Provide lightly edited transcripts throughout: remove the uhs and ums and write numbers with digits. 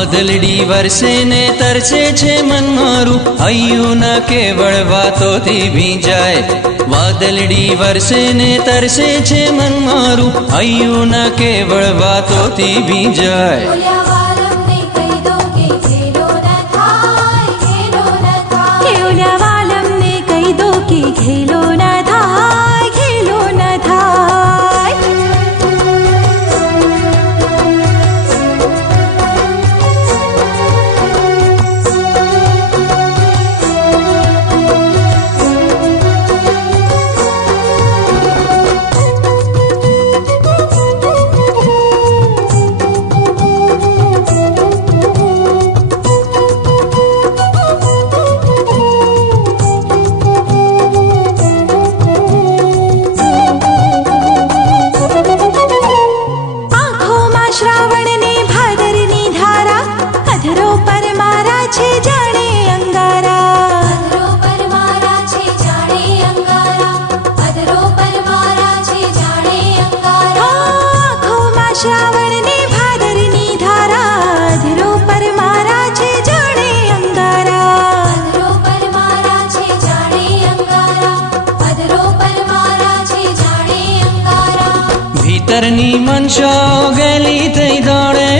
વાદળડી વરસે ને તરસે છે મન મારું, હૈયું ન કેવળ વાતોથી ભીંજાય. વાદળડી વરસે ને તરસે છે મન મારું, હૈયું ન કેવળ વાતોથી ભીંજાય. ખેલો ન થાય, ખેલો ન થાય. ભીતરની મનસાઓ ગેલી થઈ દોડે,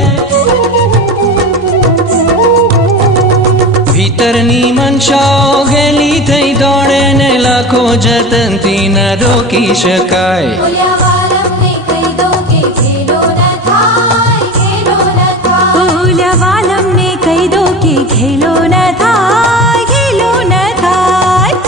ભીતરની મનસાઓ ગેલી થઈ દોડે ને લાખો જતનથી ન રોકી શકાય. વાલમને કહી દો કે ખેલો ન થાય, ખેલો ન થાય.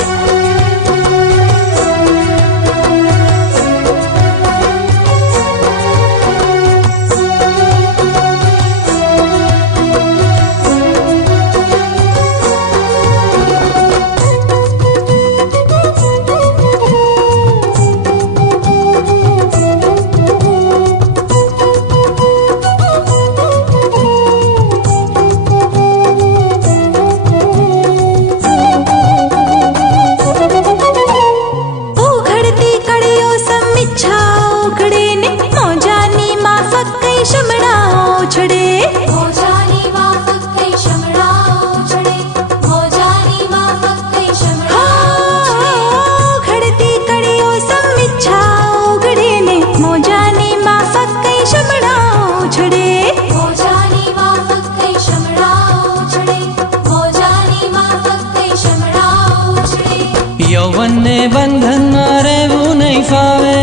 યૌવનને બંધનમાં રહેવું નહીં ફાવે,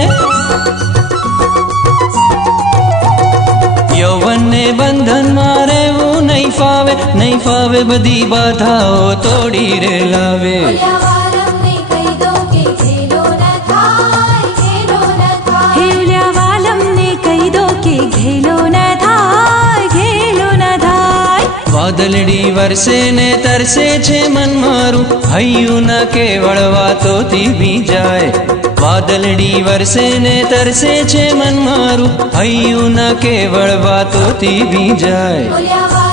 યૌવનને બંધનમાં રહેવું નહીં ફાવે, નહીં ફાવે બધી બાધાઓ તોડી રે લાવે. વાદળડી વરસે ને તરસે છે મન મારું, હૈયું ન કેવળ વાતોથી ભીંજાય. વાદળડી વરસે ને તરસે છે મન મારું, હૈયું ન કેવળ વાતોથી ભીંજાય.